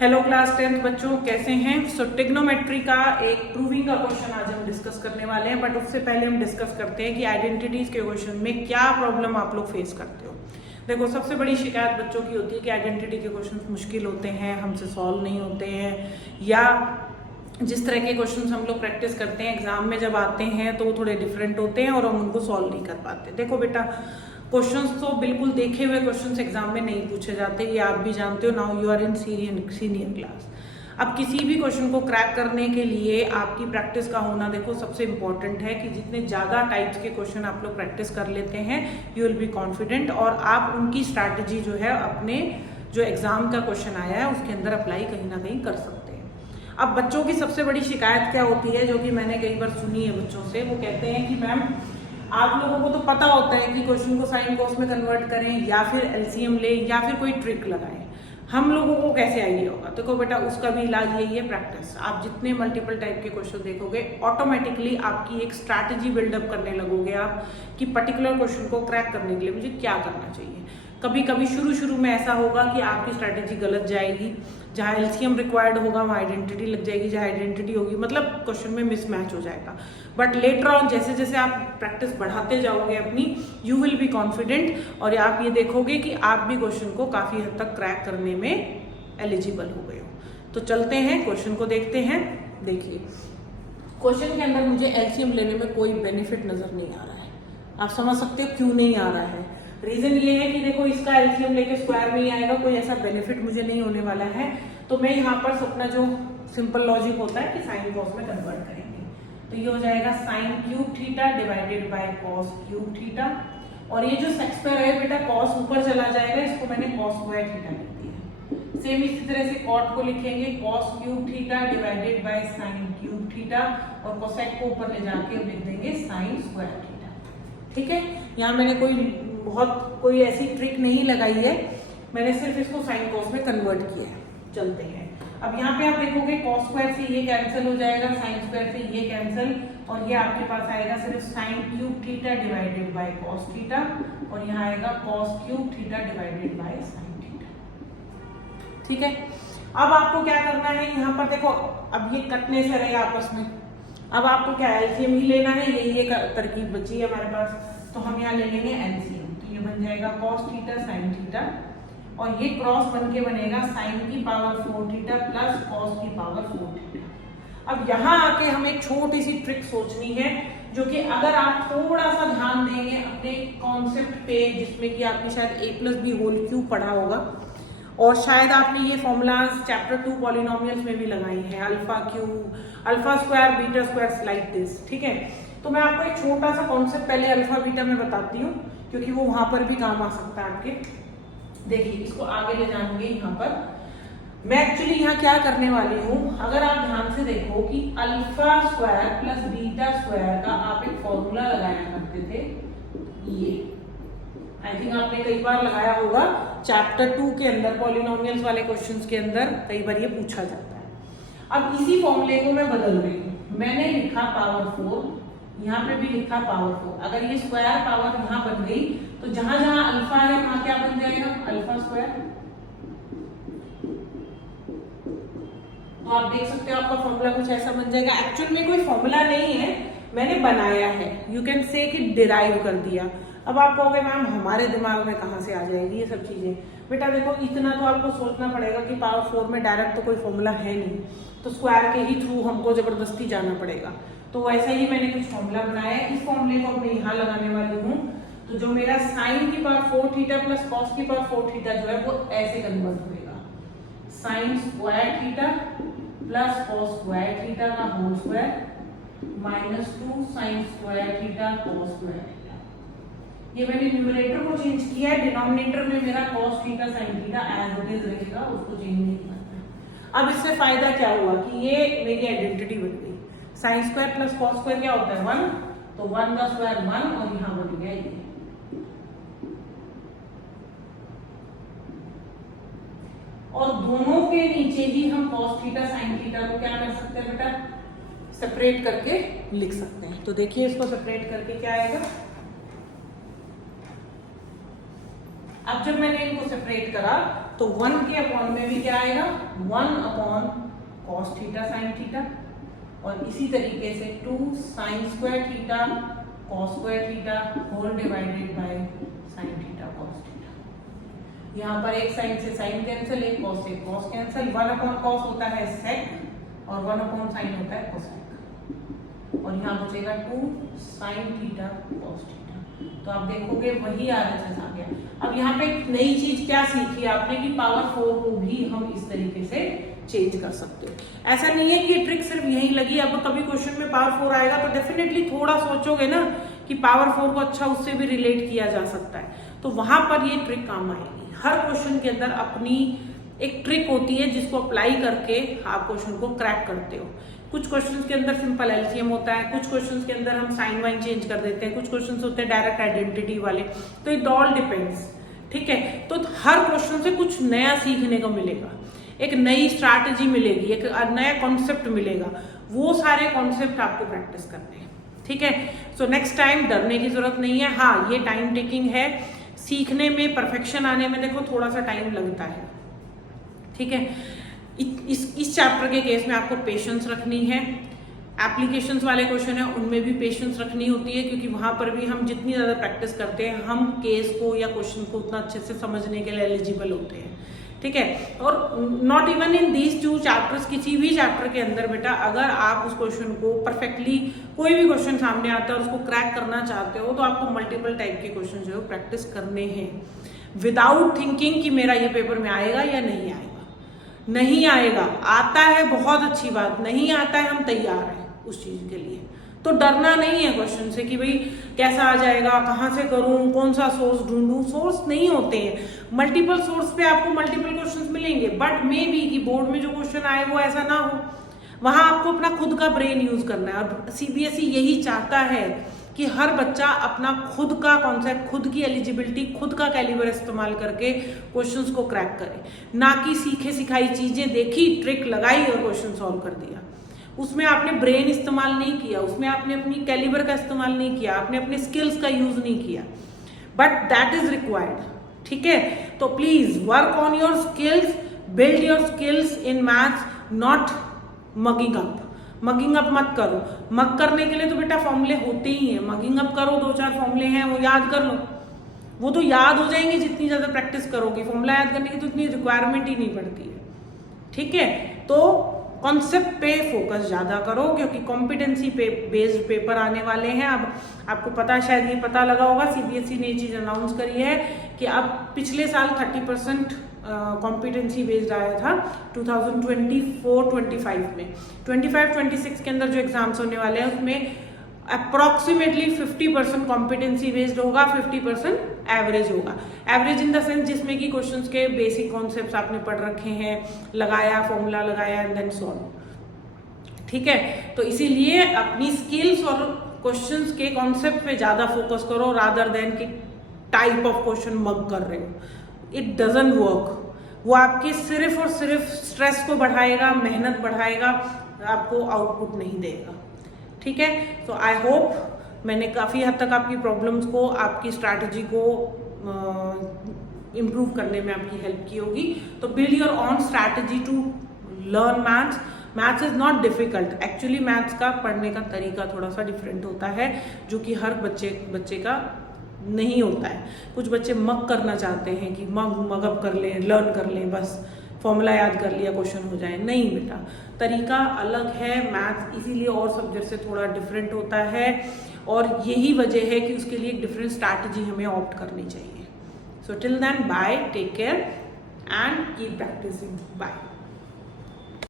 Hello class 10th बच्चों, कैसे हैं? सो ट्रिग्नोमेट्री का एक प्रूविंग का क्वेश्चन आज हम डिस्कस करने वाले हैं, बट उससे पहले हम डिस्कस करते हैं कि आइडेंटिटीज के क्वेश्चन में क्या प्रॉब्लम आप लोग फेस करते हो। देखो, सबसे बड़ी शिकायत बच्चों की होती है कि आइडेंटिटी के क्वेश्चन मुश्किल होते हैं, हमसे सॉल्व नहीं होते हैं, या जिस तरह के क्वेश्चन हम लोग प्रैक्टिस करते हैं एग्जाम में जब आते हैं तो वो थोड़े डिफरेंट होते हैं और हम उनको सॉल्व नहीं कर पाते। देखो बेटा, क्वेश्चंस तो बिल्कुल देखे हुए क्वेश्चंस एग्जाम में नहीं पूछे जाते, ये आप भी जानते हो। Now you are in senior class. अब किसी भी क्वेश्चन को क्रैक करने के लिए आपकी प्रैक्टिस का होना देखो सबसे इंपॉर्टेंट है कि जितने ज़्यादा टाइप्स के क्वेश्चन आप लोग प्रैक्टिस कर लेते हैं यू विल बी कॉन्फिडेंट, और आप उनकी स्ट्रैटेजी जो है अपने जो एग्जाम का क्वेश्चन आया है उसके अंदर अप्लाई कहीं ना कहीं कर सकते हैं। अब बच्चों की सबसे बड़ी शिकायत क्या होती है, जो कि मैंने कई बार सुनी है बच्चों से, वो कहते हैं कि मैम आप लोगों को तो पता होता है कि क्वेश्चन को साइन कॉस में कन्वर्ट करें या फिर एलसीएम लें या फिर कोई ट्रिक लगाएं, हम लोगों को कैसे आइडिया होगा? देखो बेटा, उसका भी इलाज यही है, प्रैक्टिस। आप जितने मल्टीपल टाइप के क्वेश्चन देखोगे ऑटोमेटिकली आपकी एक स्ट्रैटेजी बिल्डअप करने लगोगे आप कि पर्टिकुलर क्वेश्चन को क्रैक करने के लिए मुझे क्या करना चाहिए। कभी कभी शुरू में ऐसा होगा कि आपकी स्ट्रैटेजी गलत जाएगी, जहाँ एलसीएम रिक्वायर्ड होगा वहाँ आइडेंटिटी लग जाएगी, जहाँ आइडेंटिटी होगी मतलब क्वेश्चन में मिसमैच हो जाएगा। बट लेटर ऑन जैसे जैसे आप प्रैक्टिस बढ़ाते जाओगे अपनी, यू विल बी कॉन्फिडेंट और आप ये देखोगे कि आप भी क्वेश्चन को काफ़ी हद तक क्रैक करने में एलिजिबल हो गए हो। तो चलते हैं क्वेश्चन को देखते हैं। देखिए, क्वेश्चन के अंदर मुझे एलसीएम लेने में कोई बेनिफिट नजर नहीं आ रहा है। आप समझ सकते हो क्यों नहीं आ रहा है। रीजन ये है कि देखो, इसका एलसीएम लेके स्क्वायर में ही आएगा, कोई ऐसा बेनिफिट मुझे नहीं होने वाला है। तो मैं यहाँ पर अपना जो सिंपल लॉजिक होता है कि साइन कॉस में कन्वर्ट करेंगे, तो ये हो जाएगा sine cube theta divided by cos cube theta, और ये जो सेक्स स्क्वायर है बेटा कॉस ऊपर चला जाएगा, इसको मैंने कॉस स्क्वायर थीटा लिख दिया। सेम इसी तरह से कॉट को लिखेंगे cos cube theta divided by sine cube theta, और कोसेक को ऊपर ले जाके लिख देंगे साइन स्क्वायर थीटा। ठीक है, यहाँ मैंने कोई ऐसी ट्रिक नहीं लगाई है, मैंने सिर्फ इसको साइन कॉस में कन्वर्ट किया है। चलते हैं, अब यहाँ पे आप देखोगे कॉस स्क्वायर से ये कैंसिल हो जाएगा, साइन स्क्वायर से ये कैंसिल, और ये आपके पास आएगा सिर्फ sine cube theta divided by cos theta, और यहाँ आएगा cos cube theta divided by sine theta. ठीक है, अब आपको क्या करना है, यहाँ पर देखो अब ये कटने से रहे आपस में, अब आपको क्या एलसीएम ही लेना है, यही एक तरकीब बची है हमारे पास, तो हम यहाँ ले लेंगे एलसीएम। तो ये बन जाएगा कॉस थीटा साइन थीटा, और ये क्रॉस बन के बनेगा साइन की पावर 4 थीटा प्लस कॉस की पावर 4 थीटा। अब यहाँ आके हमें एक छोटी सी ट्रिक सोचनी है, जो कि अगर आप थोड़ा सा ध्यान देंगे अपने कॉन्सेप्ट पे, जिसमें कि आपने शायद a plus B whole cube पढ़ा होगा, और शायद आपने ये फॉर्मूलाज चैप्टर 2 पॉलिनोमियल्स में भी लगाई है, alpha cube, alpha square, beta square, like this. ठीक है, तो मैं आपको एक छोटा सा कॉन्सेप्ट पहले अल्फा बीटा में बताती हूँ, क्योंकि वो वहां पर भी काम आ सकता है आपके। देखिए, इसको आगे ले जाएंगे। यहाँ पर मैं एक्चुअली यहाँ क्या करने वाली हूँ, अगर आप ध्यान से देखो कि alpha square plus beta square का आप एक फॉर्मूला लगाया करते थे, ये आई थिंक आपने कई बार लगाया होगा चैप्टर 2 के अंदर, पॉलिनोमियल्स वाले क्वेश्चंस के अंदर कई बार ये पूछा जाता है। अब इसी फॉर्मूले को मैं बदल रही हूँ, मैंने लिखा पावर 4, यहाँ पे भी लिखा पावर 4। अगर ये स्क्वायर पावर यहाँ बन गई तो जहां जहां अल्फा है वहां क्या बन जाएगा, अल्फा स्क्वायर। तो आप देख सकते हो आपका फॉर्मूला कुछ ऐसा बन जाएगा। एक्चुअल में कोई फॉर्मूला नहीं है, मैंने बनाया है, यू कैन से कि डिराइव कर दिया। अब आप कहोगे मैम हमारे दिमाग में कहाँ से आ जाएगी ये सब चीजें? बेटा देखो, इतना तो आपको सोचना पड़ेगा कि पावर 4 में डायरेक्ट तो कोई फॉर्मूला है नहीं, तो स्क्वायर के ही थ्रू हमको जबरदस्ती जाना पड़ेगा। तो वैसे ही मैंने कुछ फॉर्मूला बनाया है, इस फॉर्मूले को मैं यहाँ लगाने वाली हूँ। तो जो मेरा साइन की पावर 4 थीटा प्लस कॉस की पावर 4 थीटा जो है वो ऐसे कन्वर्ट होएगा, sine square theta plus cos square theta का whole square minus 2 sine square theta cos square theta. ये मैंने न्यूमरेटर को चेंज किया है, डिनोमिनेटर में मेरा cos theta sine theta as it is रहेगा, उसको चेंज नहीं करना। अब इससे फायदा क्या हुआ कि ये मेरी आइडेंटिटी बन गई। Sine square plus cos square क्या होता है, 1, तो 1 का स्क्वायर 1, और यहाँ बन गया ये। और दोनों के नीचे ही हम कॉस थीटा साइन थीटा को क्या कर सकते हैं बेटा, सेपरेट करके लिख सकते हैं। तो देखिए, इसको सेपरेट करके क्या आएगा, अब जब मैंने इनको सेपरेट करा तो 1 के अपॉन में भी क्या आएगा, 1 upon cos theta sine theta, और इसी तरीके से 2 sine square theta cos square theta whole divided by sine theta cos theta. यहाँ पर एक साइन से साइन कैंसिल, एक कॉस से कॉस कैंसिल, 1 अपॉन कॉस होता है सेक और 1 अपॉन साइन होता है कोसेक, और यहाँ बचेगा 2 साइन थीटा कॉस थीटा। तो आप देखोगे वही RHS आ गया। अब यहाँ पे एक नई चीज क्या सीखी आपने कि पावर 4 को भी हम इस तरीके से चेंज कर सकते हो। ऐसा नहीं है कि ये ट्रिक सिर्फ यही लगी, अब कभी क्वेश्चन में पावर 4 आएगा तो डेफिनेटली थोड़ा सोचोगे ना कि पावर 4 को अच्छा उससे भी रिलेट किया जा सकता है, तो वहां पर ये ट्रिक काम आएगी। हर क्वेश्चन के अंदर अपनी एक ट्रिक होती है जिसको अप्लाई करके आप क्वेश्चन को क्रैक करते हो। कुछ क्वेश्चंस के अंदर सिंपल एलसीएम होता है, कुछ क्वेश्चंस के अंदर हम साइन वाइन चेंज कर देते हैं, कुछ क्वेश्चंस होते हैं डायरेक्ट आइडेंटिटी वाले, तो इट ऑल डिपेंड्स। ठीक है, तो हर क्वेश्चन से कुछ नया सीखने को मिलेगा, एक नई स्ट्रैटेजी मिलेगी, एक नया कॉन्सेप्ट मिलेगा, वो सारे कॉन्सेप्ट आपको प्रैक्टिस करने हैं। ठीक है, सो नेक्स्ट टाइम डरने की जरूरत नहीं है। हाँ, ये टाइम टेकिंग है, सीखने में परफेक्शन आने में देखो थोड़ा सा टाइम लगता है। ठीक है, इस चैप्टर के केस में आपको पेशेंस रखनी है। एप्लीकेशंस वाले क्वेश्चन है उनमें भी पेशेंस रखनी होती है, क्योंकि वहां पर भी हम जितनी ज्यादा प्रैक्टिस करते हैं हम केस को या क्वेश्चन को उतना अच्छे से समझने के लिए एलिजिबल होते हैं। ठीक है, और not even in these 2 chapters, किसी भी चैप्टर के अंदर बेटा अगर आप उस क्वेश्चन को परफेक्टली, कोई भी क्वेश्चन सामने आता है और उसको क्रैक करना चाहते हो तो आपको मल्टीपल टाइप के क्वेश्चन जो है प्रैक्टिस करने हैं, विदाउट थिंकिंग कि मेरा ये पेपर में आएगा या नहीं आएगा। नहीं आएगा, आता है बहुत अच्छी बात, नहीं आता है हम तैयार हैं उस चीज के लिए। तो डरना नहीं है क्वेश्चन से कि भाई कैसा आ जाएगा, कहाँ से करूं, कौन सा सोर्स ढूंढूं। सोर्स नहीं होते हैं, मल्टीपल सोर्स पे आपको मल्टीपल क्वेश्चंस मिलेंगे, बट मे बी कि बोर्ड में जो क्वेश्चन आए वो ऐसा ना हो, वहां आपको अपना खुद का ब्रेन यूज करना है। और CBSE यही चाहता है कि हर बच्चा अपना खुद का कॉन्सेप्ट, खुद की एलिजिबिलिटी, खुद का कैलिबर इस्तेमाल करके क्वेश्चंस को क्रैक करे, ना कि सीखे सिखाई चीजें देखी, ट्रिक लगाई और क्वेश्चन सॉल्व कर दिया। उसमें आपने ब्रेन इस्तेमाल नहीं किया, उसमें आपने अपनी कैलिबर का इस्तेमाल नहीं किया, आपने अपने स्किल्स का यूज नहीं किया, बट दैट इज रिक्वायर्ड। ठीक है, तो please work on your skills, build your skills in maths, not mugging up. Mugging up मत करो। मग करने के लिए तो बेटा फॉर्मूले होते ही हैं, मगिंग अप करो, 2-4 फॉर्मूले हैं वो याद कर लो, वो तो याद हो जाएंगे जितनी ज्यादा प्रैक्टिस करोगे। फॉर्मूला याद करने की तो इतनी रिक्वायरमेंट ही नहीं पड़ती है। ठीक है, तो कॉन्सेप्ट पे फोकस ज्यादा करो, क्योंकि कॉम्पिटेंसी पे बेस्ड पेपर आने वाले हैं। अब आपको पता, शायद ये पता लगा होगा, CBSE ने ये चीज अनाउंस करी है कि अब पिछले साल 30% कॉम्पिटेंसी बेस्ड आया था 2024-25 में। 25-26 के अंदर जो एग्जाम्स होने वाले हैं उसमें अप्रोक्सीमेटली 50% कॉम्पिटेंसी बेस्ड होगा, 50% एवरेज होगा। एवरेज इन द सेंस जिसमें कि क्वेश्चंस के बेसिक कॉन्सेप्ट्स आपने पढ़ रखे हैं, लगाया, फॉर्मूला लगाया एंड देन सॉल्व। ठीक है, तो इसीलिए अपनी स्किल्स और क्वेश्चंस के कॉन्सेप्ट पे ज्यादा फोकस करो, रादर देन कि टाइप ऑफ क्वेश्चन मग कर रहे हो। It doesn't work. वो आपके सिर्फ और सिर्फ स्ट्रेस को बढ़ाएगा, मेहनत बढ़ाएगा, आपको आउटपुट नहीं देगा। ठीक है, तो आई होप मैंने काफ़ी हद तक आपकी प्रॉब्लम्स को, आपकी स्ट्रैटेजी को इम्प्रूव करने में आपकी हेल्प की होगी। तो build your own strategy to learn maths. Maths is not difficult, actually maths का पढ़ने का तरीका थोड़ा सा डिफरेंट होता है, जो कि हर बच्चे का नहीं होता है। कुछ बच्चे मग करना चाहते हैं कि मगअप कर लें, लर्न कर लें, बस फॉर्मूला याद कर लिया क्वेश्चन हो जाए। नहीं बेटा, तरीका अलग है। मैथ्स इसीलिए और सब्जेक्ट से थोड़ा डिफरेंट होता है, और यही वजह है कि उसके लिए एक डिफरेंट स्ट्रैटेजी हमें ऑप्ट करनी चाहिए। So till then, bye, take care and keep practising. Bye.